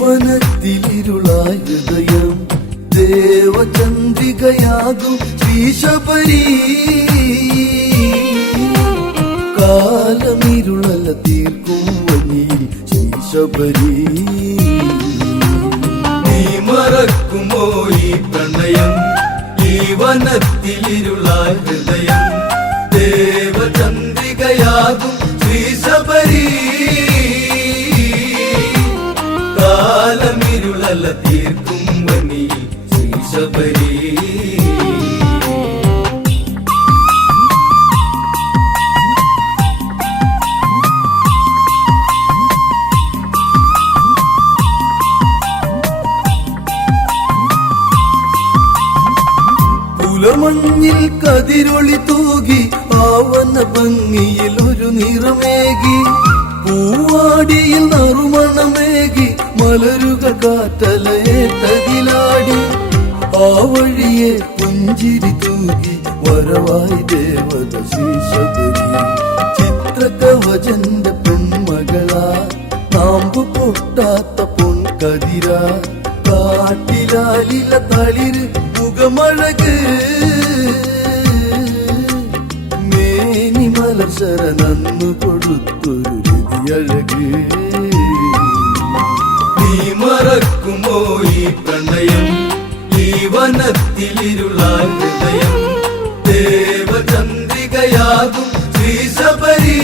വനത്തിലിരുളായ ഹൃദയം ദേവചന്ദ്രികയാകും ശ്രീശബരി. കാലമിരുളല തീർക്കും വനിയിൽ ശ്രീശബരി. നീ മറക്കുമോ ഈ പ്രണയം, ഈ വനത്തിലിരുളായ ഹൃദയം ദേവചന്ദ്രികയാകും ശ്രീശബരി. കാലമിരുളല തീർക്കും വനിയിൽ ശ്രീശബരി. പുലമഞ്ഞിൽ കതിരൊളി തൂകി ആവന ഭംഗിയിൽ ഒരു നിറമേകി. പൂവാടിയിൽ നറുമണമേകി മലരുകൾ കാറ്റലയേറ്റതിലാടി. ആ വഴിയെ പുഞ്ചിരി തൂകി വരവായി ദേവത ശ്രീശബരി. ചിത്രകവചന്റെ പൊന്മകളാ നാമ്പു പൊട്ടാത്ത പൊൻകതിര. കാട്ടിലാലില തളിര് മുഖമഴക് മേനി മലർശരനന്നു കൊടുത്തൊരു രതിയഴക്. നീ മറക്കുമോ ഈ പ്രണയം, ഈ വനത്തിലിരുളായ ഹൃദയം ദേവചന്ദ്രികയാകും ശ്രീശബരി.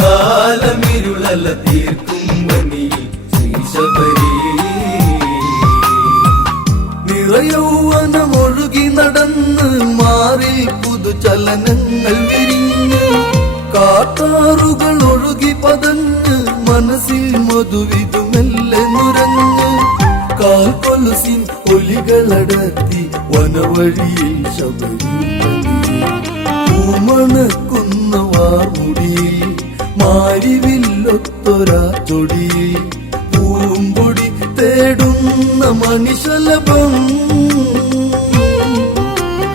കാലമിരുളല തീർക്കും വനിയിൽ ശ്രീശബരി. നിറയൗവനമൊഴുകി നടന്ന് മാറിൽ പുതുചലനങ്ങൾ വിരിഞ്ഞ്. കാട്ടാറുകൾ ഒഴുകി പതഞ്ഞ് മനസ്സിൽ മധുവിധുമെല്ലെ നുരഞ്ഞ്. കാൽക്കൊലുസിൻ ഒലികളടത്തി വനവഴിയിൽ ശബരി. പൂമണക്കുന്ന വാർമുടിയിൽ മാരിവില്ലൊത്തൊരാ തൊടിയിൽ. പൂമ്പൊടി തേടുന്ന മണിശലഭം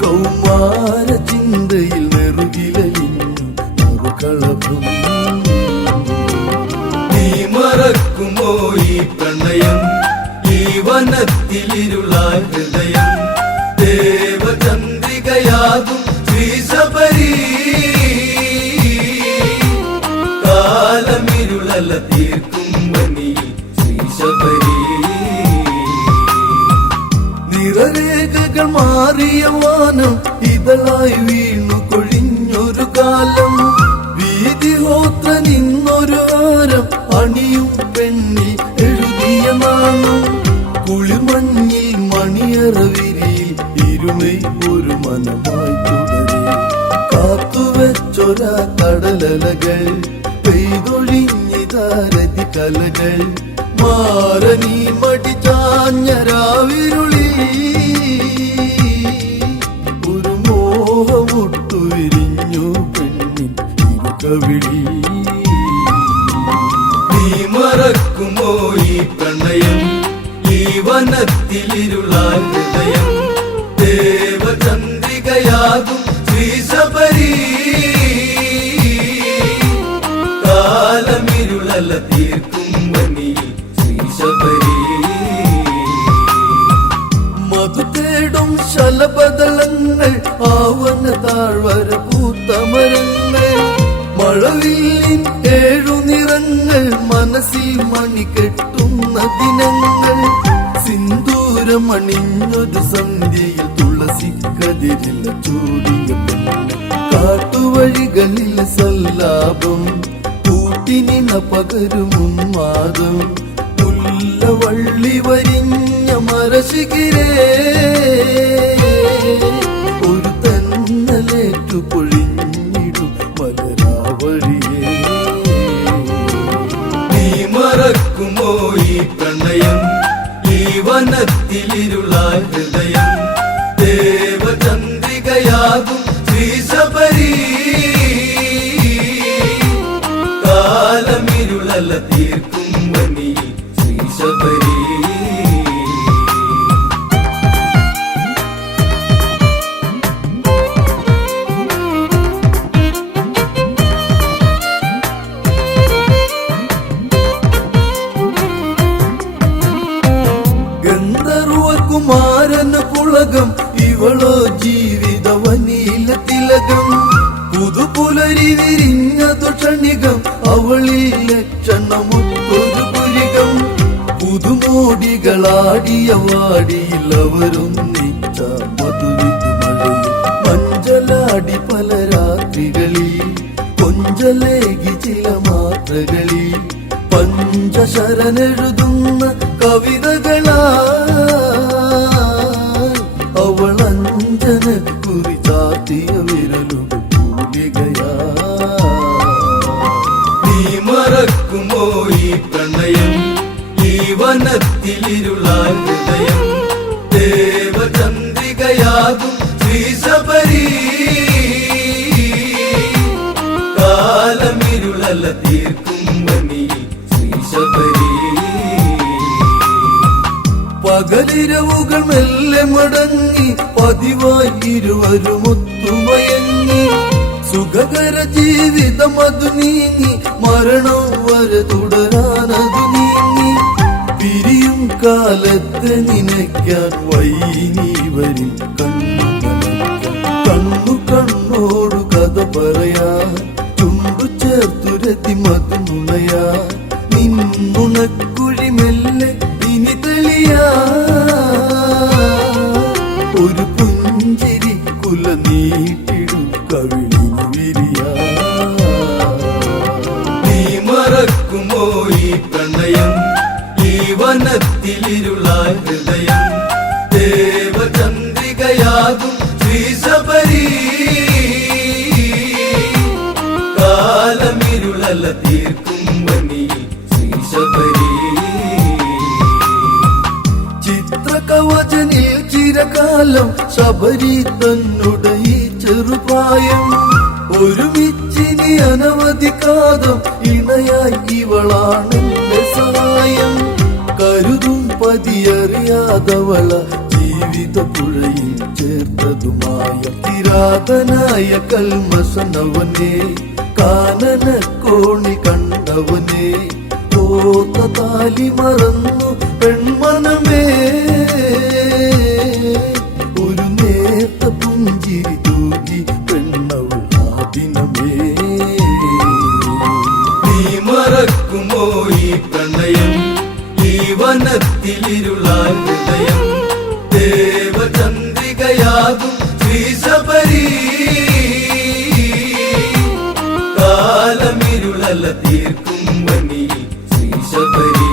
കൗമാര ചിന്തയിൽ നെറുകിലലിഞ്ഞു മറുകളഭം. നീ മറക്കുമോ ഈ പ്രണയം, ഈ വനത്തിലിരുളായ ഹൃദയം ദേവചന്ദ്രികയാകും ശ്രീശബരി. കാലമിരുളല തീർക്കും വനിയിൽ ശ്രീശബരി. നിറരേഖകൾ മാറിയ വാനം ഇതളായി വീണു കൊഴിഞ്ഞൊരു കാലം. വീതിഹോത്ര നിന്നൊരു ആരം അണിയും പെണ്ണിൽ എഴുതിയ നാണം. കുളിമഞ്ഞിൽ മണിയറവിരിയിൽ ഇരുമൈ ഒരു മനമായി തുടരെ. കാത്തുവെച്ചൊരാ കടലലകൾ പെയ്തൊഴിഞ്ഞിതാരതി കലകൾ. മാറനീ മടിച്ചാഞ്ഞരാവിരുളി ഒരു മോഹമൊട്ടു വിരിഞ്ഞു പെണ്ണിൻ ഇരുകവിളി. നീ മറക്കുമോ ഈ പ്രണയം, ഈ വനത്തിലിരുളായ ഹൃദയം ദേവചന്ദ്രികയാകും ശ്രീശബരി. കാലമിരുളല തീർക്കും വനിയിൽ ശ്രീശബരി. മധു തേടും ശലഭദളങ്ങൾ ആവന താഴ്വര പൂത്തമരങ്ങൾ. മഴവില്ലിൻ ഏഴു നിറങ്ങൾ മനസ്സിൽ മണി കെട്ടുന്ന ദിനങ്ങൾ. സിന്ദൂരമണിഞ്ഞൊരു സന്ധ്യയിൽ തുളസി കതിരില ചൂടിയ പെണ്ണ്. കാട്ടുവഴികളിൽ സല്ലാപം കൂട്ടിനിണ പകരുമും മാതം. മുല്ലവള്ളി വരിഞ്ഞ മരശിഖിരേ ഒരു തന്നലേറ്റു പൊഴിഞ്ഞിടും മലരാവഴിയേ. നീ മറക്കുമോ ഈ പ്രണയം, ഈ വനത്തിലിരുളായ ഹൃദയം ദേവചന്ദ്രികയാകും ശ്രീശബരി. കാലമിരുളല തീർക്കും വനിയിൽ ശ്രീശബരി. മുഖമൂടികളാടിയ വാടിയിൽ അവരൊന്നിച്ച മധുവിധുമഴയിൽ മഞ്ചലാടി പല രാത്രികളിൽ കൊഞ്ചലേകി ചില മാത്രകളിൽ പഞ്ചശരനെഴുതുന്ന കവിതകളാ അവളഞ്ജന കുറിച്ചാത്തിയ വിരലുകൾ തൂലികയാ. നീ മറക്കുമോ ഈ പ്രണയം, ഈ വനത്തിലിരുളാൻ ഹൃദയം, ദേവചന്ദ്രികയാകും ശ്രീശബരി. കാലമിരുളല തീർക്കും വനി ശ്രീശബരി. പകലിരവുകൾ മെല്ലെ മടങ്ങി പതിവായി ഇരുവരും ഒത്തുമയങ്ങി സുഖകര ജീവിതം അതു നീങ്ങി മരണം വരെ തുടരാനതു നീങ്ങി. പിരിയും കാലത്തെ നിനയ്ക്കാൻ വൈനി വരും കണ്ണു കണ്ണോടു കഥ പറയാ ചുണ്ടു ചേർത്തുരത്തി മധുനുണയാ നിന്നുണക്കുഴി മെല്ലെ ഇനി തെളിയാ ഒരു പുഞ്ചിരി കുല നീട്ടിടു കവിളിന് വിരിയാ. നീ മറക്കുമോ ഈ പ്രണയം, ഈ വനത്തിലിരുളാൻ ഹൃദയം, ദേവചന്ദ്രികയാകും ശ്രീശബരി. കാലമിരുളല തീർക്കും വനി ശ്രീശബരി. ചിത്രകവചനിൽ ചിരകാലം ശബരി തന്നുടെ ഈ ചെറുപ്രായം ഒരുമിച്ചിനി അനവധി കാതം ഇണയായി ഇവളാണെന്റെ സഹായം. കരുതും പതിയറിയാതവള ജീവിത പുഴയിൽ ചേർത്തതുമായ കിരാതനായ കൽമസനവനെ കാനന കോണി കണ്ടവനെ തോത്ത താലി മറന്നു പെൺമനമേ ഒരു നേർത്ത പുഞ്ചിരി തൂകി പെണ്ണവൾ ആ ദിനമേ. നീ മറക്കുമോ ഈ പ്രണയം, ഈ വനത്തിലിരുളാൻ ഹൃദയം, ദേവചന്ദ്രികയാകും ശ്രീശബരി. കാലമിരുളല തീർക്കും വനി ശ്രീശബരി.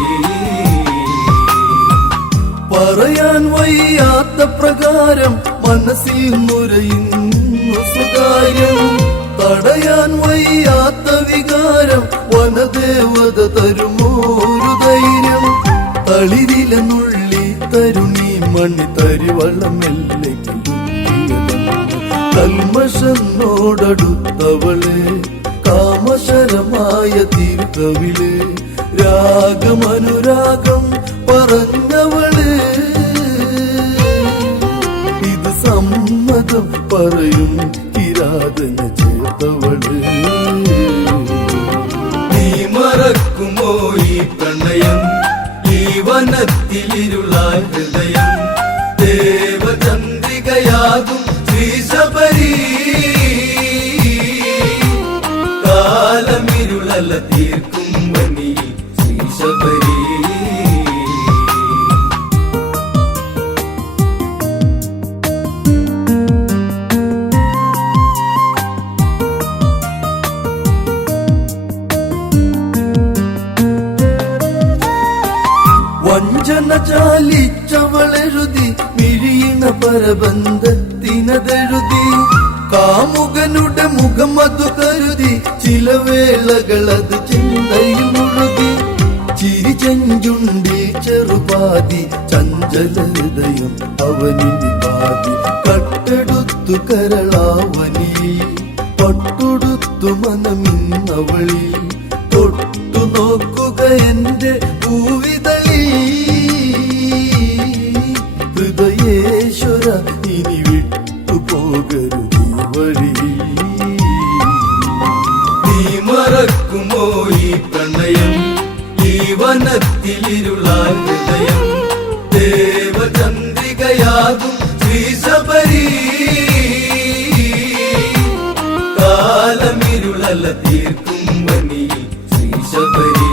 പറയാൻ വയ്യാത്ത പ്രകാരം മനസ്സിൽ നുരയുന്നു സ്വകാര്യം തടയാൻ വയ്യാത്ത വികാരം വനദേവത തരുമോരു ധൈര്യം. തളിരില നുള്ളി തരുണി മണി തരിവളമെല്ലെ കൽമഷനോടടുത്തവള് കാമശരമായ തീർത്തവിള് രാഗമനുരാഗം പറഞ്ഞവള് ഇത് സമ്മതം പറയും കിരാതന ചേർത്തവള്. നീ മറക്കുമോ ഈ പ്രണയം, ഈ വനത്തിലിരുളാൻ ഹൃദയം, ദേവചന്ദ്രികയാകും ശ്രീശബരി. കാലമിരുളല തീർക്കും വനി ശ്രീശബരി. വഞ്ചന ചാലിച്ചവളെഴുതി മിഴിയണ പരബന്ധത്തിനതെഴുതി കാമുകനുടെ മുഖം അതു കരുതി ചില വേളകളത് ചിന്തയിൽ മുഴുകി. ചിരി ചെഞ്ചുണ്ടി ചെറുപാതി ചഞ്ചല ഹൃദയം അവനിനി പാതി കട്ടെടുത്തു കരളാവനി പട്ടുടുത്തു മനമിന്നവളി തൊട്ടു നോക്കുക എന്റെ പൂവിതളി. ഹൃദയേശ്വര ഇനി വിട്ടുപോകരുത് വഴി. നീ മറക്കുമോ ഈ പ്രണയം, ഈ വനത്തിലിരുളാൻ ഹൃദയം, ദേവചന്ദ്രികയാകും ശ്രീശബരി. കാലമിരുളല തീർക്കും വനി ശ്രീശബരി.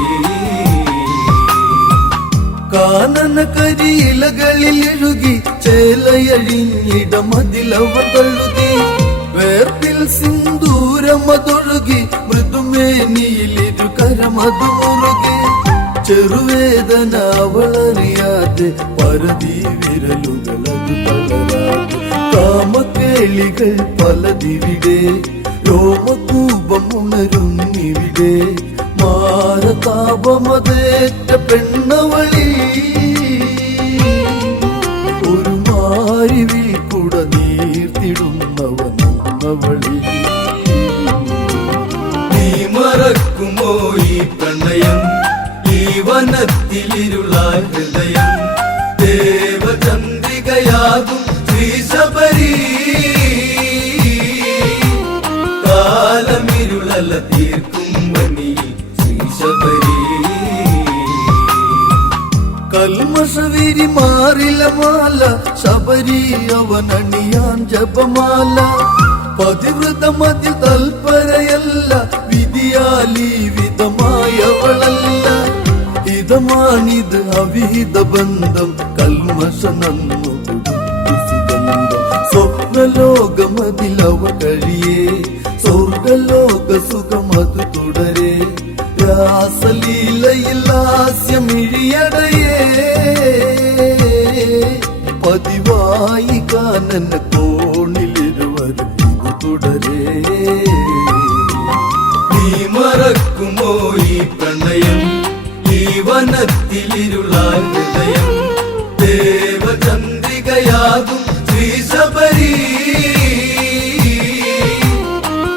കാനന കരിയിലകളിൽ എഴുകി ചേലയഴിഞ്ഞിടമതിലവർ തഴുകി വേർപ്പിൽ സിന്ദൂരമതൊഴുകി മൃദുമേനിയിലിരു കരമതു മുറുകി ചെറുവേദന അവളറിയാതെ പരതി വിരലുകളത് തളരാതെ കാമക്കേളികൾ പലതിവിടെ രോമകൂപം ഉണരുന്നിവിടെ മാരതാപമതേറ്റ പെണ്ണവളി ഒരു മാരിവിൽ കൂട നീർത്തിടുന്നവനവളി നീ മറക്കുമോ ഈ പ്രണയം ഈ വനത്തിലിരുളായ ഹൃദയം ദേവചന്ദ്രികയാകും ശ്രീശബരി കാലമിരുളല തീർക്കും വനി ശ്രീശബരി കൽമഷവിരി മാറില മാല ശബരി അവനണിയാൻ ജപമാല പതിവൃതമതിൽ തൽപരയല്ല വിധിയാലി വിധമായവളല്ല ഹിതമാണിത് അവിഹിത ബന്ധം കൽമഷ നന്നു സുഗന്ധം സ്വപ്നലോകമതിലവ കഴിയേ സ്വർഗലോക സുഖമതു തുടരേ രാസലീലയിൽ ഹാസ്യമിഴിയടയേ പതിവായി കാനന കോണിലിരുവരും ഇത് തുടരേ നീ മറക്കുമോ ഈ പ്രണയം ഈ വനത്തിലിരുളായ ഹൃദയം ദേവചന്ദ്രികയാകും ശ്രീശബരി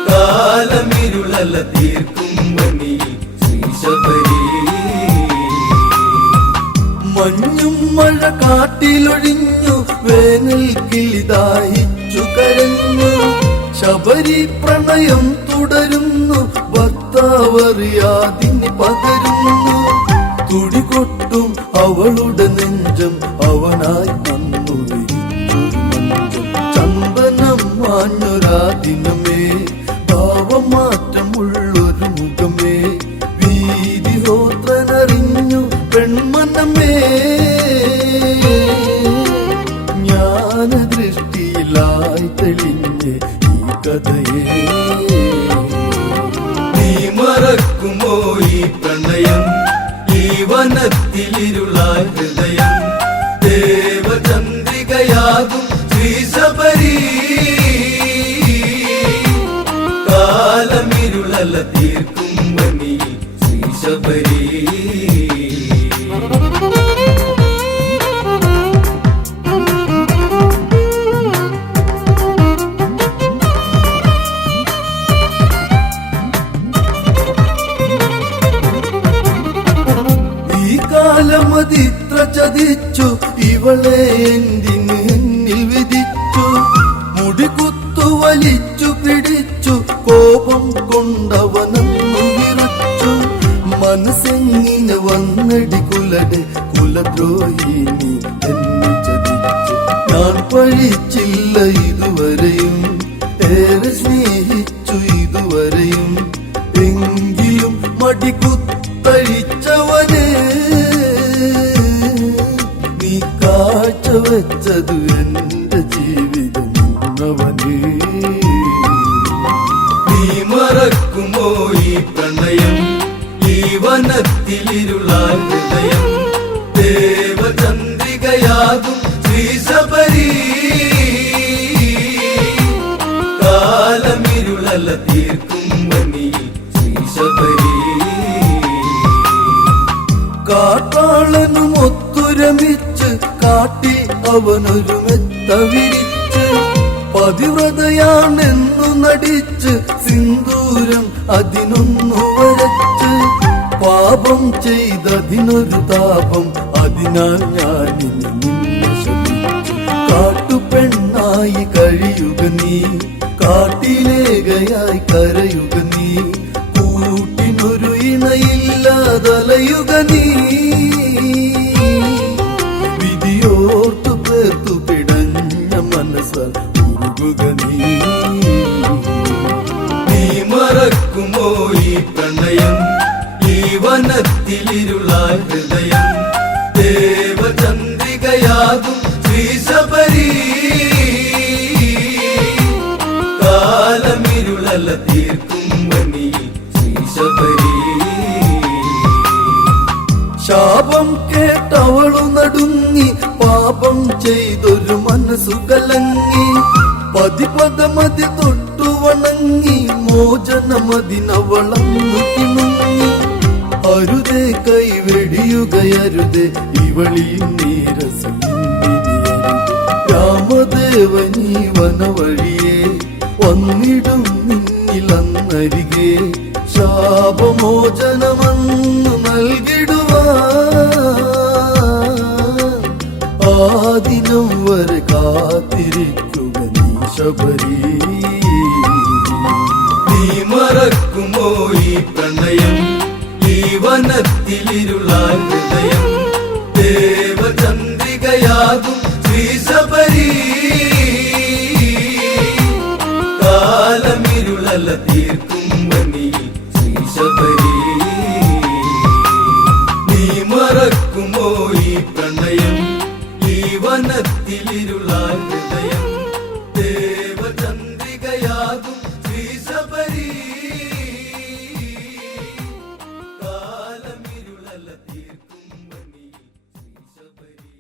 കാലമിരുളല തീർക്കും വനി ശ്രീശബരി മഞ്ഞും മഴ കാട്ടിലൊഴിഞ്ഞു വേനൽ കിളിതായിച്ചു കരഞ്ഞു ശബരി പ്രണയം തുടരുന്നു ഭർത്താവറിയാതിന് പകരുന്നു തുടികൊട്ടും അവളുടെ നെഞ്ചം അവനായി വന്നു വിരിച്ചൊരു മഞ്ചം ചന്ദനം മാഞ്ഞൊരാ ദിനമേ ഭാവമാറ്റമുള്ളൊരു മുഖമേ വീതിഹോത്രനറിഞ്ഞു പെൺമനമേ ജ്ഞാനദൃഷ്ടിയിലായി തെളിഞ്ഞ് ഈ കഥയെ നീ മറക്കുമോ ഈ പ്രണയം ഈ വനത്തിലിരുളായ ഹൃദയം ദേവചന്ദ്രികയാകും ശ്രീശബരി കാലമിരുളല തീർക്കും വനി ശ്രീശബരി കാലമതിത്ര ചതിച്ചു ഇവളെ എന്തിന് എന്നിൽ വിധിച്ചു മുടികുത്തു വലിച്ചു പിടിച്ചു കോപം കൊണ്ടവനന്നു വിറച്ചു മനസ്സെങ്ങിനെ വന്നടി കുലടെ കുലദ്രോഹിനി എന്നെ ചതിച്ചു ഞാൻ പഴിച്ചില്ല ഇതുവരെയും ഏറെ സ്നേഹിച്ചു ഇതുവരെയും എങ്കിലും മടികുത്തഴിച്ചവനെ നീ കാഴ്ച വെച്ചതു എന്റെ ജീവിതം അവനെ നീ മറക്കുമോ ഈ പ്രണയം ഈ വനത്തിലിരുളായ ഹൃദയം ദേവചന്ദ്രികയാകും ശ്രീശബരി കാലമിരുളല തീർക്കും വനി ശ്രീശബരി കാട്ടാളനും ഒത്തുരമിച്ച് കാട്ടിൽ അവനൊരു മെത്ത വിരിച്ച് പതിവ്രതയാണെന്നു നടിച്ച് സിന്ദൂരം അതിനൊന്നു വരച്ച് പാപം ചെയ്തതിനൊരു താപം അതിനാൽ ഞാനിനി നിന്നെ ശപിച്ചു കാട്ടുപെണ്ണായി കഴിയുക നീ കാട്ടിലേകയായി കരയുക നീ കൂട്ടിനൊരു ഇണയില്ലാതലയുക നീ വിധിയോർത്തു പേർത്തു പിടഞ്ഞ മനസ്സാൽ ഉരുകുക നീ നീ മറക്കുമോ ഈ പ്രണയം ഈ വനത്തിലിരുളായ ഹൃദയം ദേവചന്ദ്രികയാകും ശാപം കേട്ടവളു നടുങ്ങി, പാപം ചെയ്തൊരു മനസ്സു കലങ്ങി, പതിപദമതി തൊട്ടു വണങ്ങി, മോചനമതിനവളന്നു കിണുങ്ങി. അരുതേ കൈവെടിയുകയരുതേ ഇവളീ നീരസം, രാമദേവനീ വനവഴിയേ വന്നിടും നിന്നിലന്നരികെ, ശാപമോചനമന്നു നൽകിടുവാൻ ആദിനം വരെ കാത്തിരിക്കുക നീ ശബരി. നീ മറക്കുമോ ഈ പ്രണയം, ഈ വനത്തിലിരുളാൻ ഹൃദയം, ദേവചന്ദ്രികയാകും ശ്രീ ശബരി. കാലമിരുളല തീർക്കും വനിയിൽ ശ്രീ ശബരി. നീ മറക്കുമോ ഈ പ്രണയം, ഈ വനത്തിലിരുളാൻ ഹൃദയം, ദേവചന്ദ്രികയാകും ശ്രീ ശബരി. കാലമിരുളല തീർക്കും വനിയിൽ ശ്രീ ശബരി.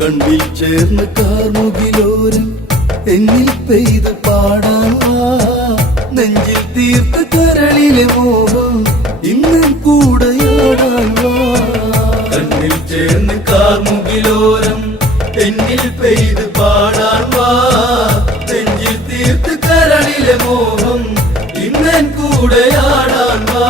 കണ്ണിൽ ചേർന്ന് കാർമുകിലോരം എന്നിൽ പെയ്ത് പാടാൻ വാ, നെഞ്ചിൽ തീർത്ത കരളിലെ മോഹം ഇന്നും കൂടെയാടാൻ വാ. കണ്ണിൽ ചേർന്ന് കാർമുകിലോരം എന്നിൽ പെയ്ത് പാടാൻ വാ, നെഞ്ചിൽ തീർത്ത് കരളിലെ മോഹം ഇന്നൻ കൂടെയാടാൻ വാ.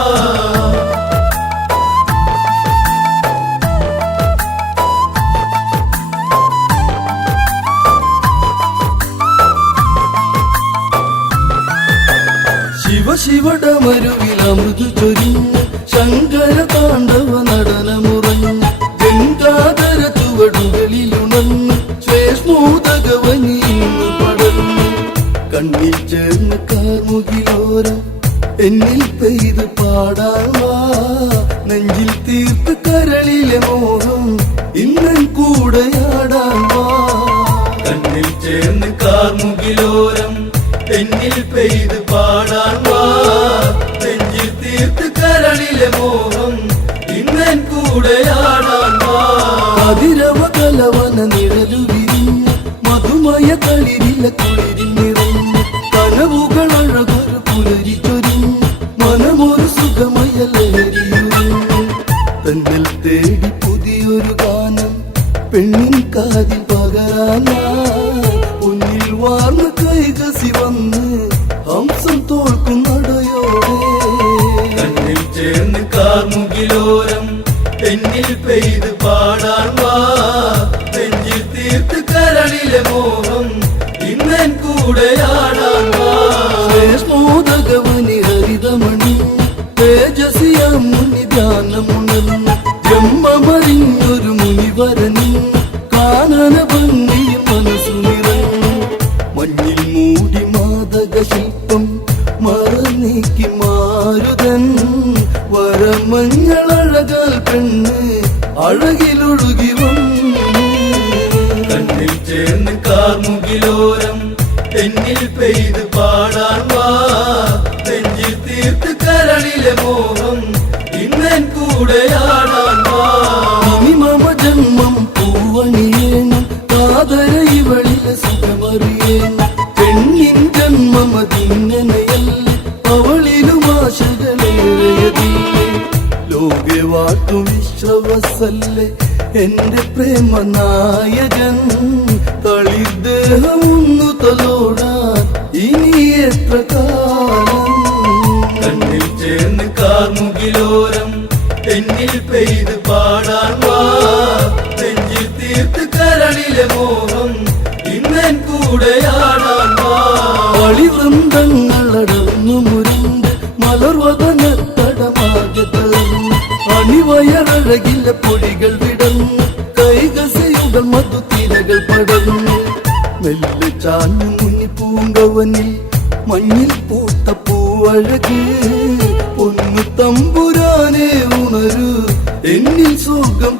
ശിവശിവടമരുവിലമൃദു ചൊരിഞ്ഞ് ശങ്കര താണ്ഡവ നടനമുറഞ്ഞ്, ഗംഗാധര ചുവടുകളിലുണർന്ന് ശ്വേഷ്മോദകവനിന്ന് പടർന്ന്. കണ്ണിൽ ചേർന്ന് കാർമുകിലോരം എന്നിൽ പെയ്ത് പാടാൻ വാ, നെഞ്ചിൽ തീർത്ത് കരളിലെ മോഹം ഇന്നൻ കൂടെയാടാൻ വാ. കണ്ണിൽ ചേർന്ന് കാർമുകിലോരം എന്നിൽ പെയ്ത് പാടാൻ വാ, നെഞ്ചിൽ തീർത്ത് കരളിലെ മോഹം ഇന്നൻ കൂടെയാടാൻ വാ. അതിരവ കലവന നിഴലു വിരിഞ്ഞ് മധുമയ കളിരില കുളിരിൽ നിറഞ്ഞ്, കനവുകൾ അഴകൊരു പുലരി ചൊരിഞ്ഞ് മനമൊരു സുഖമയ ലഹരിയുരിഞ്ഞ്. തന്നിൽ തേടി പുതിയൊരു ഗാനം പെണ്ണിൻ കാതിൽ പകരാനായി, മുന്നിൽ വാർന്ന കൈകസി വന്ന് ഹംസം തോൽക്കും നടയോടെ. കണ്ണിൽ ചേർന്ന് കാർമുകിലോരം എന്നിൽ പെയ്ത് പാടാൻ വാ, നെഞ്ചിൽ തീർത്ത് കരളിലെ മോഹം ഇന്നൻ കൂടെയാടാൻ വാ. ശ്വേഷ്മോദകവനി ഹരിതമണി തേജസിയാം മുനി ധ്യാനമുണർന്ന്, ബ്രഹ്മമറിഞ്ഞൊരു മുനിവരനി കാനന ഭംഗിയും മനസ്സു നിറഞ്ഞു. മഞ്ഞിൽ മൂടി മാതക ശില്പം മറനീക്കി മാരുതൻ, വരമഞ്ഞളഴകാൽ പെണ്ണ് അഴകിലൊഴുകി വന്നു. കണ്ണിൽ ചേർന്ന് കാർമുകിലോരം എന്നിൽ പെയ്ത് പാടാൻ വാ, നെഞ്ചിൽ തീർത്ത് കരളിലെ മോഹം ഇന്നൻ കൂടെയാടാൻ വാ. ഇനി മമ ജന്മം പൂവണിയേണം, കാതര ഇവളിലെ സുഖമറിയേണം. പെണ്ണിൻ ജന്മമതിങ്ങനെയല്ല, അവളിലും ആശകളേറെയതില്ലേ. ലോകെ വാട്ടു വിശ്വവസല്ലേ എന്റെ പ്രേമ നായകൻ, തളിർദേഹമൊന്നു തലോടാൻ ഇനി എത്ര കാലം. കണ്ണിൽ ചേർന്ന് കാർമുകിലോരം എന്നിൽ പെയ്ത് പാടാൻ വാ നെഞ്ചിൽ തീർത്ത് കരളിലെ മോഹം ഇന്നൻ കൂടെയാടാൻ വാ കളിവൃന്ദങ്ങളടർന്നു മുരുണ്ട് മലർവദനത്തടമാകെ തളർന്നു അണിവയറഴകില്ല പൊടികൾ വിടർന്നു കൈകസയുകൾ മധുത്തിരകൾ പടർന്നു മെല്ലെ ചാഞ്ഞു മുന്നി പൂങ്കവനിൽ മഞ്ഞിൽ പൂത്ത പൂവഴക് പൊന്നു തമ്പുരാനെ ഉണരൂ എന്നിൽ സ്വർഗം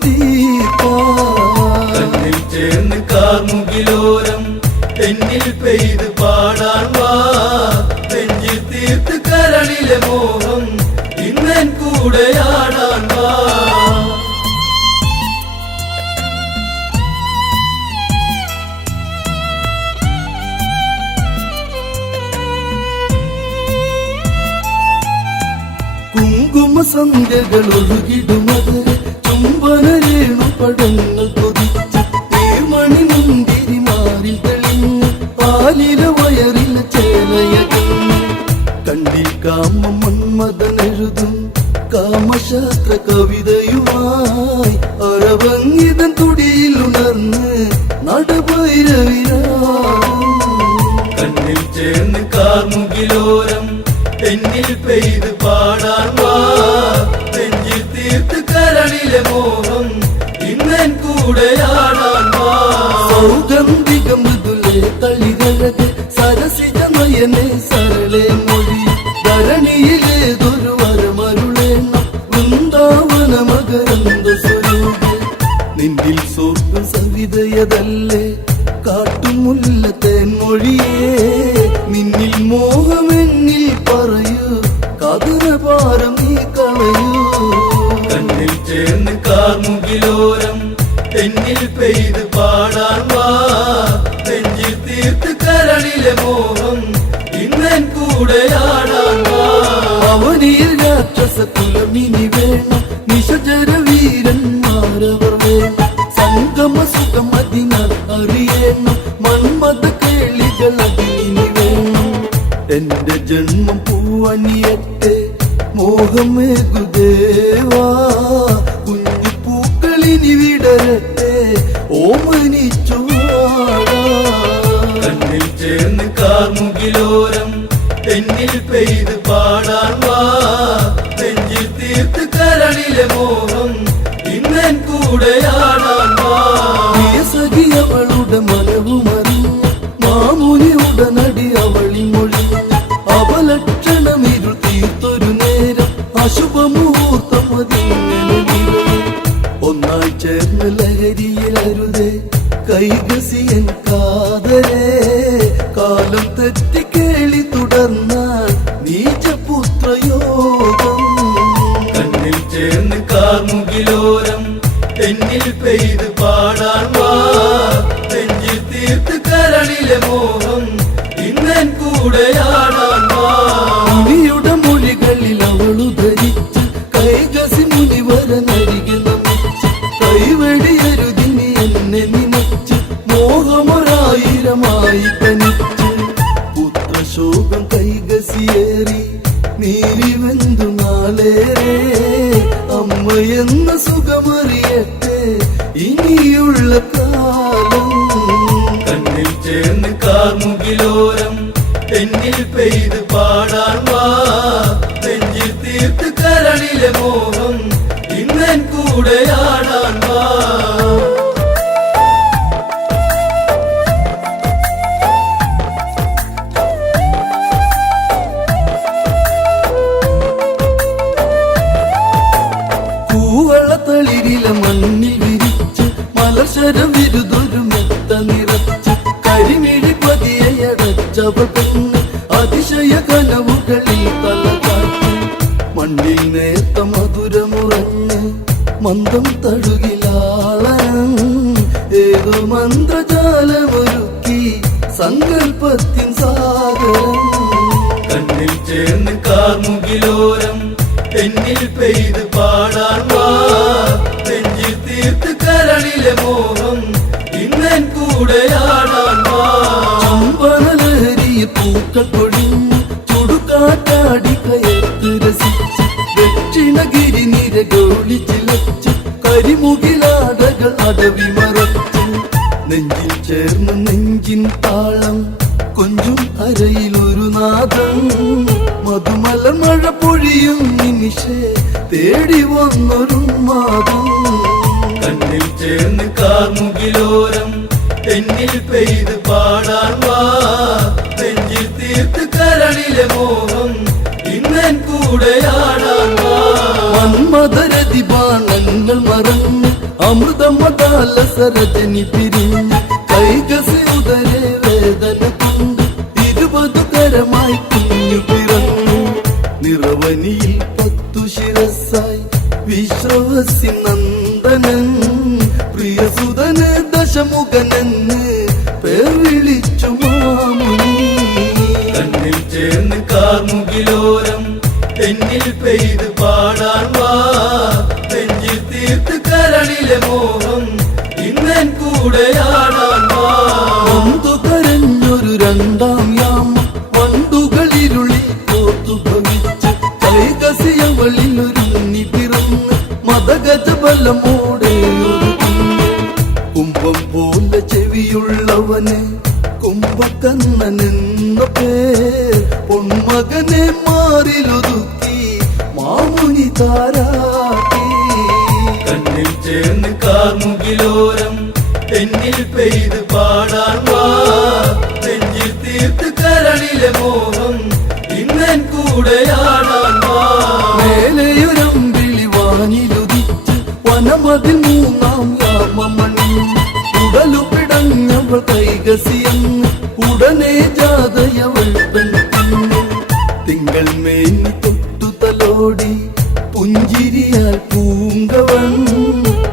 കണ്ണിൽ ചേർന്ന് കാർമുകിലോരം എന്നിൽ പെയ്ത് പാടാൻ വാ നെഞ്ചിൽ തീർത്ത് കരളിലെ മോഹം ഇന്നൻ കൂടെയാടാൻ വാ കുങ്കുമ സന്ധ്യകൾ ഒഴുകിടുമത് ചുംബനരേണു പടങ്ങൾ കൊതിച്ച് തേമണി മുന്തിരി മാറിൽ തെളിഞ്ഞ് പാലില വയറില ചേലയകന്ന് കണ്ടിൽ കാമ മന്മഥനെഴുതും കാമശാസ്ത്ര കവിതയുമായി അരവങ്ങിതൻ തുടിയിൽ ഉണർന്ന് നടഭൈരവിരാം കണ്ണിൽ ചേർന്ന് കാർമുകിലോരം എന്നിൽ പെയ്ത് പാടാൻ വാ നെഞ്ചിൽ തീർത്ത് കരളിലെ മോഹം ഇന്നൻ കൂടെയാടാൻ വാ സൗഗന്ധിക മൃദുലേ തളികഴക് സരസിജ നയനെ സരളെ മൊഴി ധരണിയിലേതൊരു വരമരുളേണ വൃന്ദാവന മകരന്ദ സ്വരൂപ നിന്നിൽ സ്വർഗ സവിതയതല്ലേ കാട്ടുമുല്ല തേൻമൊഴിയേ നിന്നിൽ മോഹമെന്നിൽ പറയൂ കഥനഭാരം നീ കളയൂ കണ്ണിൽ ചേർന്ന് കാർമുകിലോരം എന്നിൽ പെയ്ത് പാടാൻ വാ നെഞ്ചിൽ തീർത്ത് കരളിലെ മോഹം ഇന്നൻ കൂടെയാടാൻ വാ അവനിൽ രാക്ഷസ കുലമിനി വേണം നിശചര വീരന്മാരവർ വേണം സംഗമ സുഖം അതിനാൽ അറിയണം മന്മത കേളികൾ അതിനി വേണം എന്റെ ജന്മം പൂവണിയട്ടെ മോഹമേകുദേവാ കുഞ്ഞു പൂക്കളിനി വിടരട്ടെ ഓമനിച്ചു കണ്ണിൽ ചേർന്ന് കാർമുകിലോരം എന്നിൽ പെയ്ത് പാടാൻ വാ നെഞ്ചിൽ തീർത്ത് കരളിലെ മോഹം ഇന്നൻ കൂടെയാടാൻ വാ സഖിയവളുടെ മനവുമറിഞ്ഞ് മാമുനി ഉടനടി അവളി മൊഴിഞ്ഞ് അവലക്ഷണമിരു തീർത്തൊരു നേരം അശുഭമുഹൂർത്തം അതിങ്ങനെ ഒന്നായി ചേർന്ന് ലഹരിയിലരുതേ കൈകസിയൻ കാതരേ കാലം തെറ്റി കേളി തുടർന്നാൽ നീചപുത്രയോഗം കണ്ണിൽ ചേർന്ന് കാർമുകിലോരം എന്നിൽ പെയ്ത് പാടാൻ വാ നെഞ്ചിൽ തീർത്ത് കരളിലെ മോഹം ഇന്നൻ കൂടെയാടാൻ വാ മുനിയുടെ മൊഴികളിൽ അവളു ധരിച്ച് കൈകസി മുനിവരനരികെ നമിച്ച് കൈവെടിയരുതിനി എന്നെ നിനച്ച് മോഹമൊരായിരമായി തനിച്ച് പുത്രശോകം കൈകസിയേറി നീരിവെന്തു നാളേറെ അമ്മയെന്ന സുഖമറിയട്ടെ ഇനിയുള്ള കാലം കണ്ണിൽ ചേർന്ന് കാർമുകിലോരം എന്നിൽ പെയ്ത് പാടാൻ വാ നെഞ്ചിൽ തീർത്ത് കരളിലെ മോഹം ഇന്നൻ കൂടെയാടാൻ വാ കൂവളത്തളിരില മണ്ണിൽ വിരിച്ച് മലശരം വിരുതൊരു മെത്ത നിറച്ച് കരിമിഴി പതിയടച്ചവൾ പെണ്ണ് അതിശയ കനവുകളിൽ തല കാട്ടി മണ്ണിൽ നേർത്ത മധുരമുറഞ്ഞ് മന്ദം തഴുകിലാളനം ഏതോ മന്ത്രജാലമൊരുക്കി സങ്കൽപ്പത്തിൻ സാഗരം കണ്ണിൽ ചേർന്ന് കാർമുകിലോരം എന്നിൽ പെയ്ത് പാടാൻ വാ നെഞ്ചിൽ തീർത്ത് കരളിലെ മോഹം ഇന്നൻ കൂടെയാടാൻ വാ ചുംബനലഹരിയിൽ പൂക്കൾ പൊടിഞ്ഞ് ചുടുകാറ്റാടി കയത്ത് രസിച്ച് ദക്ഷിണഗിരി നിരകളുടെ മാമാകും. കണ്ണിൽ ചേർന്ന് കാർമുകിലോരം എന്നിൽ പെയ്ത് പാടാൻ വാ. നെഞ്ചിൽ തീർത്ത് കരളിലെ മോഹം ഇന്നൻ കൂടെയാടാൻ വാ. മന്മഥരതി ബാണങ്ങൾ മറന്ന് അമൃതമതാലസരജനി പിരിഞ്ഞ് കൈകസി ഉദരെ വേദന കൊണ്ട് 20 കരമായി കുഞ്ഞു പിറന്നു. നിറവനിയിൽ 10 ശിരസായി വിശ്രവസി നന്ദനൻ പ്രിയസുതന് ദശമുഖനെന്ന് പേർ വിളിച്ചു മാമുനി. കണ്ണിൽ ചേർന്ന് കാർമുകിലോരം എന്നിൽ പെയ്ത് പാടാൻ വാ. നെഞ്ചിൽ തീർത്ത് കരളിലെ മോഹം ഇന്നൻ കൂടെയാടാൻ വാ. ഒന്നു കരഞ്ഞൊരു രണ്ടാം യാമം വണ്ടുകളിരുളി കോത്തുഭവിച്ച് കൈകസിയവളിലൊരുങ്ങി പിറന്ന് മതഗജബലമോടെ ഒരു കുഞ്ഞ്. കുംഭം പോലെ ചെവിയുള്ളവനെ കുംഭകർണനെന്ന പേർ പൊന്മകനെ മാറിലൊതുക്കി മാമുനി താരാട്ടി. കണ്ണിൽ ചേർന്ന് കാർമുകിലോരം എന്നിൽ പെയ്ത് പാടാൻ വാ. നെഞ്ചിൽ തീർത്ത് കരളിലെ മോഹം ഇന്നൻ കൂടെയാടാൻ വാ. മേലെയൊരമ്പിളി വാനിലുദിച്ച് വനമതിൽ 3-ാം യാമമണി ഉടലു പിടഞ്ഞവൾ കൈകസിയെന്ന് ഉടനെ ജാതയവൾ പെൺകുഞ്ഞ്. തിങ്കൾ മേനി തൊട്ടു തലോടി പുഞ്ചിരിയാൽ പൂങ്കവൻ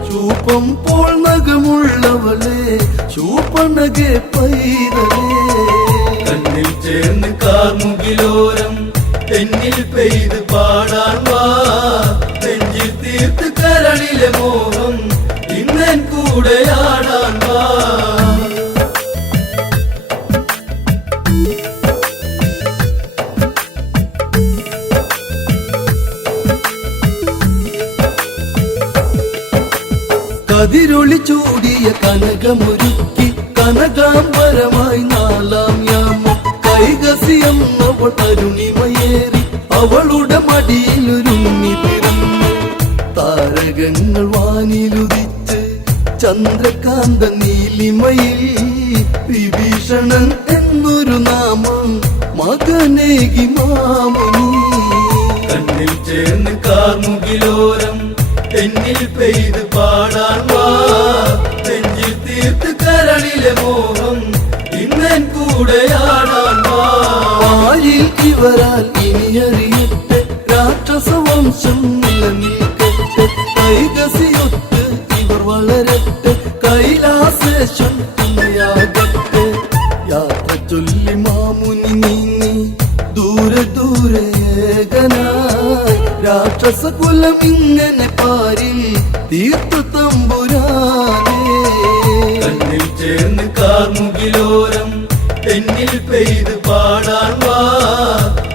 ചൂപ്പം പോൾ നഖമുള്ളവളെ ചൂപ്പണകെ പൈതലേ. കണ്ണിൽ ചേർന്ന് കാർമുകിലോരം എന്നിൽ പെയ്ത് പാടാൻ വാ. നെഞ്ചിൽ തീർത്ത് കരളിലെ മോഹം ഇന്നൻ കൂടെയാടാൻ വാ. കതിരൊളി ചൂടിയ കനകമൊരുക്കി കനകാംബരമായി 4-ാം യാമം കൈകസിയെന്നവൾ അരുണിമയേറി അവളുടെ മടിയിലൊരുങ്ങി പിറന്നു. താരകങ്ങൾ വാനിലുദിച്ച് ചന്ദ്രകാന്ത നീലിമയിൽ വിഭീഷണൻ എന്നൊരു നാമം മകനേകി മാമുനി. കണ്ണിൽ ചേർന്ന് കാർമുകിലോരം എന്നിൽ പെയ്ത് പാടാൻ വാ. നെഞ്ചിൽ തീർത്ത് കരളിലെ മോഹം ഇന്നൻ കൂടെയാടാൻ വാ. ആരിൽ ഇവരാൽ ഇനിയറിയട്ടെ രാക്ഷസവംശം നിലനിൽക്കട്ടെ. കൈകസിയൊത്ത് ഇവർ വളരട്ടെ കൈലാസേശ്വൻ തുണയാകട്ടെ. യാത്ര ചൊല്ലി മാമുനി നീങ്ങി ദൂരെ ദൂരെ ഏകനായി രാക്ഷസകുലം ഇങ്ങനെ പാരിൽ തീർത്തു തമ്പുരാനേ. കണ്ണിൽ ചേർന്ന് കാർമുകിലോരം എന്നിൽ പെയ്ത് പാടാൻ വാ.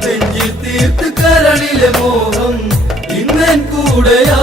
നെഞ്ചിൽ തീർത്ത് കരളിലെ മോഹം ഇന്നൻ കൂടെയാ